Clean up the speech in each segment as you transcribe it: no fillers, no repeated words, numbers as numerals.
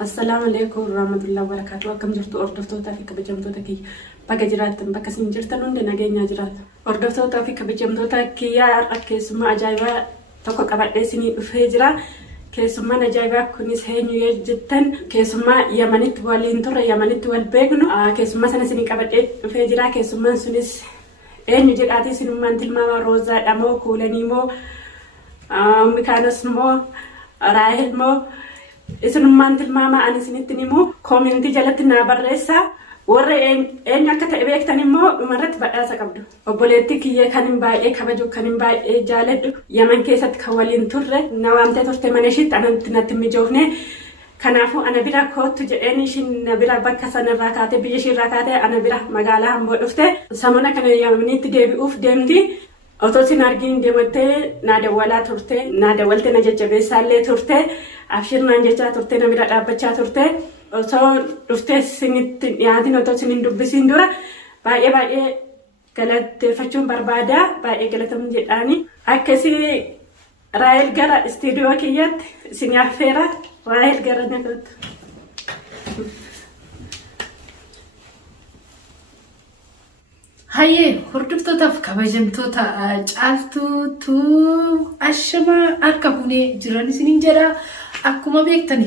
Assalamu alaikum warahmatullahi wabarakatuh. Akkam jirtu hordoftootaa fi kabajamtoota kiyya. Bakka jiraattan bakka isin jirtan hundi nageenya jiraatu. Hordoftootaa fi kabajamtoota kiyyaa keessummaa ajaa'ibaa tokko qabadhee isinii dhufee jira. Keessummaan ajaa'ibaa kunis eenyu yoo jettan keessummaa Yamanitti waliin turre Yamanitti wal beeknu. Keessummaa sana isinii qabadhee dhufee jira. Keessummaan sunis eenyu jedhaati isinummaan tilmaama Roozaadha moo Kuulanii moo Mikaanos moo Raahel moo isinummaan tilmaama ani isinitti himu koomintii jalatti naa barreessa. Warra eenyu akka ta'e beektan immoo dhumarratti badhaasa qabdu. Obboleettii kiyyee kan hin baay'ee kabaju kan hin baay'ee jaaladhu Yaman keessatti kan waliin turre na waamtee turte mana ishiitti anatti natti mijoofne. Kanaafuu ana bira kootu jedheen ishiin na bira bakka sanarraa kaatee biyya ishiirraa kaatee ana bira magaalaa Amboo dhufte. Samuna kana Yamanitti deebi'uuf deemti. Otoo sin argin deemattee na dawwalaa turte na dawwalte na jajjabeessaallee turte abshirnaan jechaa turte na bira dhaabbachaa turte. Osoo dhuftee sinitti dhiyaatiin otoo sinin dubbisiin dura baay'ee galateeffachuun barbaada. Baay'ee galatamu jedhaani akkasii Raahel gara istiidiyoo kiyyatti isin affeera. Raahel gara naqatu. Hayyee hordoftootaaf kabajamtoota caaltuutu ashama akka hunee jiran isiniin jedha. Akkuma beektani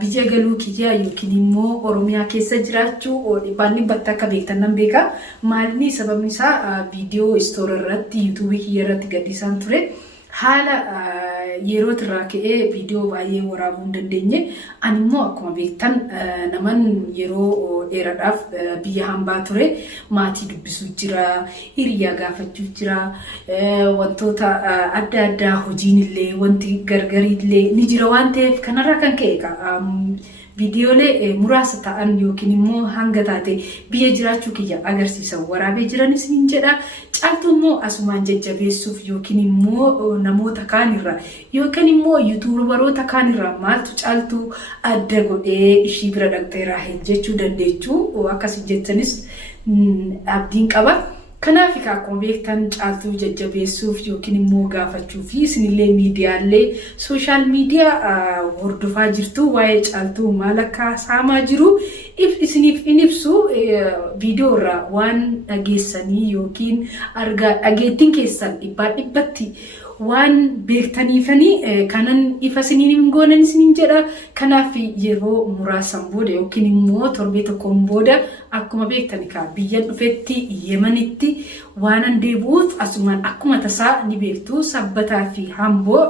biyya galuu kiyyaa yookiin immoo Oromiyaa keessa jiraachuu dhibbaan bakka akka beektan nan beeka. Maalni sababni isaa viidiyoo istoorii irratti yuutuubii kiyya irratti gadhiisaan ture. Haala yeroo irraa ka'ee viidiyoo baay'ee waraabuu hin dandeenye. Ani immoo akkuma beektan naman yeroo dheeraadhaaf biyya hambaa ture. Maatii dubbisuu jira, hiriyaa gaafachuu jira, wantoota adda addaa hojiin illee wanti gargarii illee ni jira waan ta'eef kanarraa kan ka'e viidiyoolee muraasa ta'an yookiin immoo hanga taate biyya jiraachuu kiyya agarsiisan waraabee jiranis ni jedha. Caaltuu immoo asumaan jajjabeessuuf yookiin immoo namoota kaanirraa yookiin immoo yuutuubaroota kaanirraa maaltu caaltuu adda godhee ishii bira dhaqxee Raahel jechuu dandeechuu akkasii jettanis abdiin qaba. Kanaaf akkuma beektan caaltuu jajjabeessuuf yookiin immoo gaafachuu fi isinillee miidiyaalee sooshaal miidiyaa hordofaa jirtu waa'ee caaltuu maal akka saamaa jiru isiniif in ibsu viidiyoo irraa waan dhageessanii yookiin dhageettiin keessan dhibbatti waan beektaniifanii kanan ifa isiniin hin goonan isiniin jedha. Kanaaf yeroo muraasan booda yookiin immoo torbee tokkoon booda akkuma beektani biyya dhufetti Yemanitti waanan deebi'uuf asumaan akkuma tasaa ni beektu sabbataa fi Amboo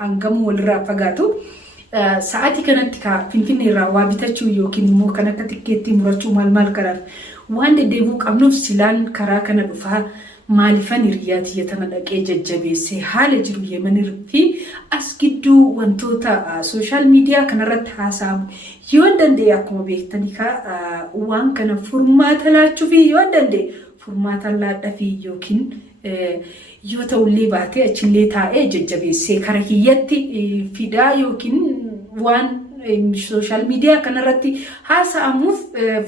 hangamuu walirraa fagaatu. Sa'aatii kanatti Finfinnee irraa waa bitachuu yookiin immoo kan akka tikkeettii murachuu maal karaaf waan deddeebi'uu qabnuuf silaan karaa kana dhufaa. Maalifan hiriyaati yatana dhaqee jajjabeessee haala jiru Yemenii fi as gidduu wantoota sooshaal miidiyaa kanarratti haasa'amu yoo danda'e akkuma beektanii waan kana furmaata laachuu fi yoo danda'e furmaata laadhaa fi yookiin yoo ta'ullee baatee achillee taa'ee jajjabeessee kara kiyyatti fidaa yookiin waan sooshaal miidiyaa kanarratti haasa'amuuf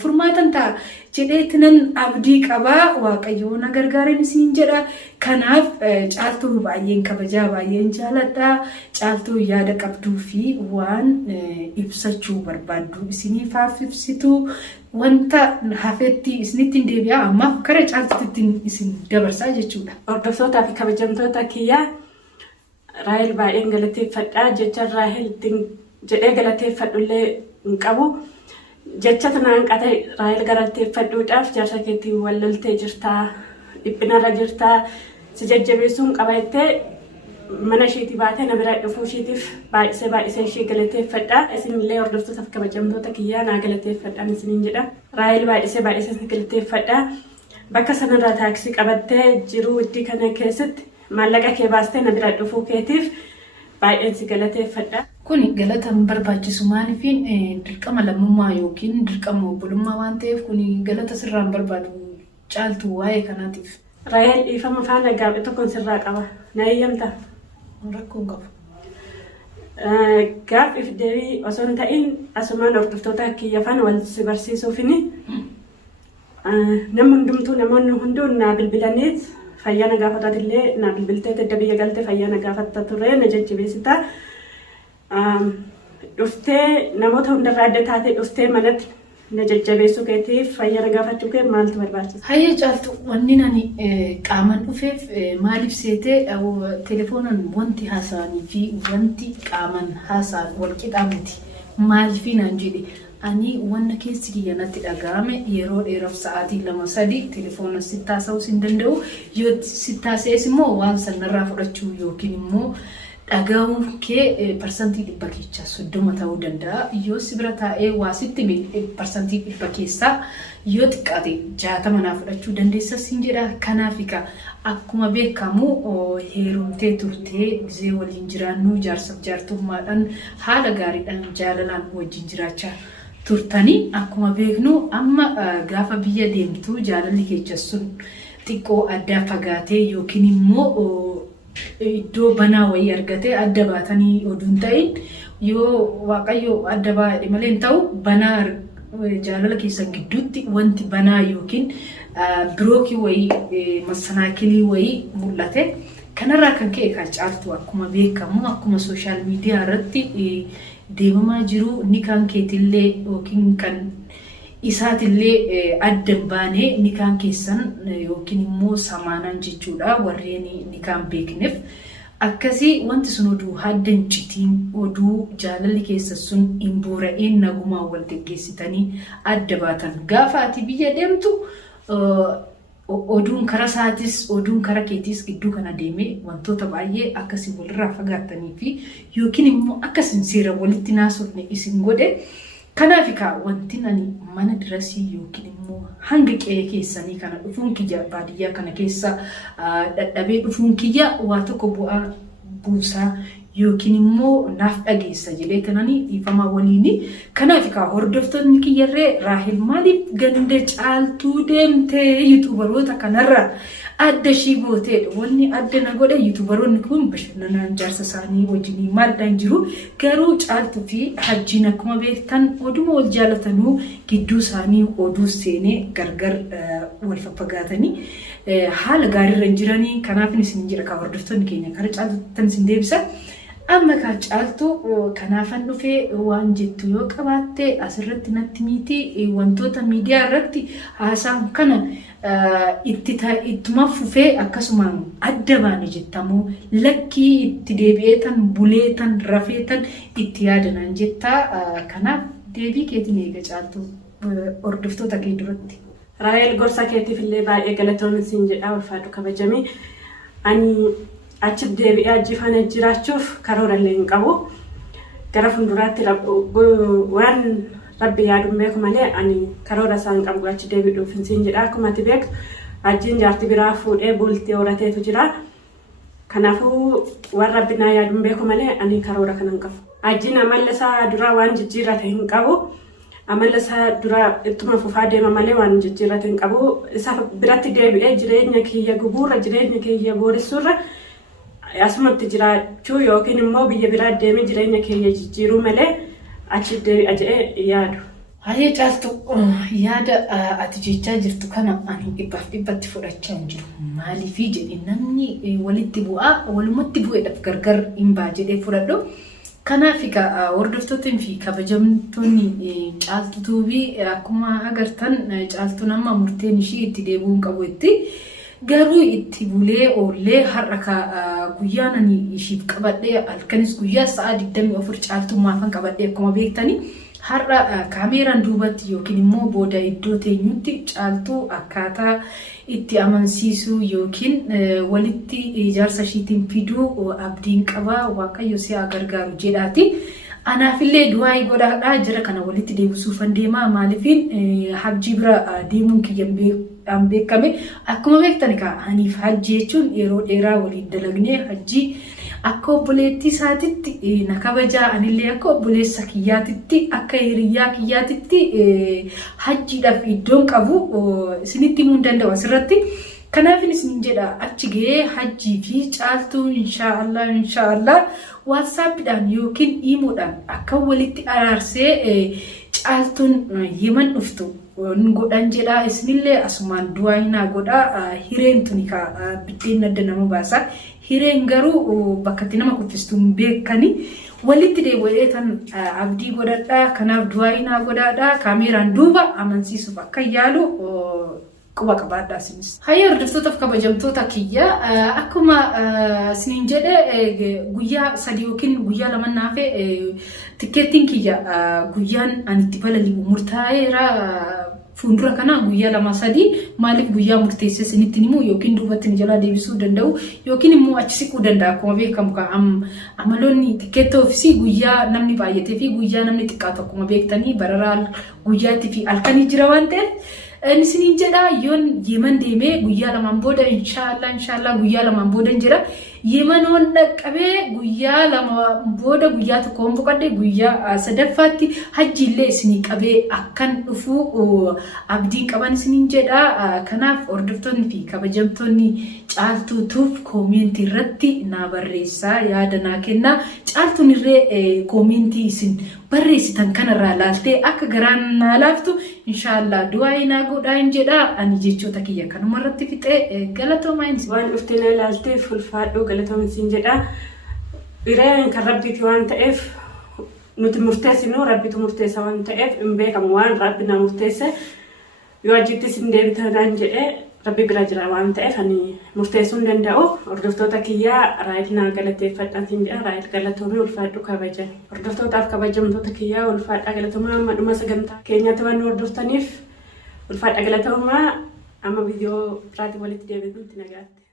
furmaatan ta'a jedheetinan abdii qabaa. Waaqayyoon gargaareen isiniin jedha. Kanaaf caaltuu baay'een kabajaa baay'een jaaladha. Caaltuu yaada qabduu fi waan ibsachuu barbaaddu isiniif ibsitu wanta hafetti isinitti hin deebi'a ammaaf kara caaltuutti isin dabarsaa jechuudha. Hordoftootaa fi kabajamtoota kiyyaa Raahel baay'een galateeffadha. Jecha Raahel jedhee galateeffadhullee hin qabu. Jecha tanaan qatee Raahel galateeffadhuudhaaf jaarsa keetiin walloltee jirtaa, dhiphinarra jirtaa, si jajjabeessuun qaba jettee mana ishiitii baatee na bira dhufuu ishiitiif baay'isee ishii galateeffadha. Isinillee hordoftootaaf kabajamtoota kiyyaa naa galateeffadhaan isiniin jedha. Raahel baay'isee galateeffadha. Bakka sanarraa taaksii qabattee jiru iddii kana keessatti maallaqa kee baastee na bira dhufuu keetiif baay'een si galateeffadha. Kuni galata barbaachisu maaliifin dirqama lammummaa yookiin dirqama obbolummaa waan ta'eef kuni galata sirraan barbaadu caaltuu waa'ee kanaatiif. Raahel dhiifama faana gaafa tokkoon sirraa qaba. Na eeyyamta? Rakkoon qabu. Gaaf if deebii osoo hin ta'in asumaan hordoftoota kiyya faana wal si barsiisuufini namni hundumtuu namoonni hunduun naa bilbilaniit fayyaa na gaafatatillee na bilbiltee tedda biyya galte fayyaa na gaafata ture na jajjabeessita. dhuftee namoota hundarraa adda taatee dhuftee manatti na jajjabeessuu keetiif fayyana gaafachuu kee maaltu barbaachisa? Hayyee caaltu wanni nani qaaman dhufeef maaliif seetee telefoonaan wanti haasa'anii fi wanti qaaman haasa'an wal qixaa miti. Maaliif naan jedhe ani wanna keessi kiyya natti dhaga'ame yeroo dheeraaf sa'aatii 2-3 telefoona sitti haasa'uu hin danda'u. Yoo sitti haasa'es immoo waan sanarraa fudhachuu yookiin immoo dhaga'uun kee parsantii 100 keessaa 30 ta'uu danda'a. Yoo si bira taa'ee waa sitti parsantii 100 keessaa yoo xiqqaate 60 naa fudhachuu dandeessa siin jedha. Kanaaf akkuma beekamu heerumtee turtee gizee waliin jiraannu jaarsaaf jaartummaadhaan haala gaariidhaan jaalalaan wajjin jiraachaa turtanii akkuma beeknu amma gaafa biyya deemtu jaalalli keessa sun xiqqoo adda fagaatee yookiin immoo iddoo banaa wayii argatee adda baatanii oduun ta'in yoo waaqayyo adda baadhe malee hin ta'u banaa jaalala keessan gidduutti wanti banaa yookiin birookii wayii masanaakilii wayii mul'ate. Kanarraa kan ka'e kan caaltu akkuma beekamu akkuma sooshaal miidiyaa irratti deemamaa jiru nikaan keetillee yookiin kan isaatillee adda baanee nikaan keessan yookiin immoo samaanaan jechuudha warreen nikaan beekneef akkasii wanti sun oduu haddan citiin oduu jaalalli keessa sun hin boora'een nagumaa wal geggeessitanii adda baatan gaafa ati biyya deemtu oduun kara saatis oduun kara keetis gidduu kana deemee wantoota baay'ee akkasii walirraa fagaatanii fi yookiin immoo akkasiin seera walitti naasofne isin godhe. Kanaaf wanti ani mana dirasii yookiin immoo hanga qe'ee keessanii kana dhufuun kiyya baadiyyaa kana keessa dadhabee dhufuun kiyya waa tokko bu'aa buusaa yookiin immoo naaf dhageessa jedhee kananii dhiifamaa waliini. Kanaaf hordoftoonni kiyyarree Raahel maaliif ganda caaltuu deemtee yuutuubaroota kanarraa adda shii gooteedha. Wanni adda na godhe yuutuubaroonni kun bashannanaan jaarsa isaanii wajjin maaldhaan jiru. Garuu caaltuu fi hajjiin akkuma beektan oduma wal jaalatanuu gidduu isaanii oduu seenee gargar wal faffagaatanii haala gaariirra jiranii. Kanaaf isin jira hordoftoonni keenya kara caaltuuttan isin deebisa. Amma caaltuu kanaafan dhufee waan jettu yoo qabaatte asirratti natti miti wantoota miidiyaa irratti haasaan kana ittuma fufee akkasumaan adda baane jettamu lakkii itti deebi'eetan buleetan rafeetan itti yaadanan jettaa. Kanaaf deebii keetiin eega caaltuu hordoftoota kee duratti. Raahel gorsa keetiif illee baay'ee galatoomii siin jedhaa ulfaadhu kabajamee. Ani achi deebi'ee ajjifana jiraachuuf karoora illee hin qabu. Gara fuulduraatti waan rabbi yaaduun beeku malee ani karoora isaan qabu achi deebi'uuf hin jedha. Akkuma ati beektu ajjiin jaartii biraa fuudhee bultii horateetu jira. Kanaafuu waan rabbi naa yaaduun beeku malee ani karoora kana hin qabu. Ajjiin amalla isaa duraa waan jijjiirrate hin qabu. Amalla isaa duraa ittuma fufaa deema malee waan jijjiirrate hin qabu. Isa biratti deebi'ee jireenya kiyya gubuurra jireenya kiyya booressuurra asumatti jiraachuu yookiin immoo biyya biraa deemee jireenya keenya jijjiiruu malee achi deebi'a jedhee yaadu. Hayyee caaltu yaada ati jechaa jirtu kana ani dhibbatti fudhachaa hin jiru. Maaliif jedhee namni walitti bu'aa walumatti bu'eedhaaf gargar hin baa jedhee fudhadhu. Kanaaf hordoftootiin fi kabajamtoonni caaltuutuu fi akkuma agartan caaltuun amma murteen ishii itti deebi'uun qabu itti. Garuu itti bulee oollee har'a guyyaa nani ishiif qabadhee halkanis guyyaa sa'a 24 caaltummaafan qabadhee akkuma beektanii har'a kaameeraan duubatti yookiin immoo booda iddoo teenyutti caaltuu akkaataa itti amansiisuu yookiin walitti ijaarsa ishiitiin fiduu abdiin qabaa waaqayyo si gargaaru jedhaati. Anaafillee du'aa godhaadhaa jira kana walitti deebisuufan deemaa maaliifiin hajjii bira deemuun kiyya beekame akkuma beektan aniif hajjii jechuun yeroo dheeraa waliin dalagnee hajjii akka obboleettii isaatitti na kabajaa anillee akka obboleessa kiyyaatitti akka hiriyyaa kiyyaatitti hajjiidhaaf iddoon qabu isinitti himuu hin danda'u asirratti. Kanaaf isin jedha achi ga'ee hajjii fi caaltuu inshaallah WhatsAppidhaan yookiin iimoodhaan akka walitti araarsee caaltuun yeman dhuftu godhan jedha isinillee asumaan du'aayinaa godha hireen tuni ka biddeen adda nama baasa hireen garuu bakka itti nama kuffistu hin beekani walitti deebi'ee tan abdii godhadha kanaaf du'aayinaa godhaadha kaameeraan duuba amansiisuuf akka yaalu quba qabaadha isinis. Hayya hordoftootaf kabajamtoota kiyya akkuma isiniin jedhe guyyaa 3 yookiin guyyaa 2 naafe tikkeettiin kiyya guyyaan ani itti balali'u murtaa'eera fuundura kana guyyaa 2-3 maaliif guyyaa murteessee isinitti himu yookiin duubatti ni jalaa deebisuu danda'u yookiin immoo achi siquu danda'a akkuma beekamu ka amaloonni tikkeetta ofiisii guyyaa namni baay'atee fi guyyaa namni xiqqaatu akkuma beektanii bararaa guyyaatti fi halkanii jira waan ta'eef isiniin jedha yoon Yemen deemee guyyaa 2 booda inshallah guyyaa 2 booda jira Yemen on dhaqqabee guyyaa 2 booda guyyaa tokkoon boqodde guyyaa sadaffaatti hajji illee isinii qabee akkan dhufu abdiin qaban isiniin jedha kanaaf hordoftoonni fi kabajamtoonni caaltuutuuf koomentii irratti naa barreessaa yaada naa kennaa caaltuun irree koomentii isin barreessitan kanarraa laaltee akka garaan naa laaftu inshallah du'aayinaa godhaan jedha ani jechoota kiyya kanuma irratti fixee galatoomaa inni waan dhuftee laaltee fulfaadhuu galatoomaa siin jedha ireen kan rabbiiti waan ta'eef nuti murteessinu rabbitu murteessa waan ta'eef hin beekamu waan rabbi na murteesse yoo ajitti sin deebitanaan jedhee rabbi bira jira waan ta'eef ani murteessuu hin danda'u hordoftoota kiyyaa raayil naa galateeffadhaan siin jedha raayil galatoomii ulfaadhu kabajan hordoftootaaf kabajamtoota kiyyaa ulfaadhaa galatoomaa amma dhuma sagantaa keenyatti waan hordoftaniif ulfaadhaa galatoomaa amma viidiyoo biraatiin walitti deebinutti nagaatti.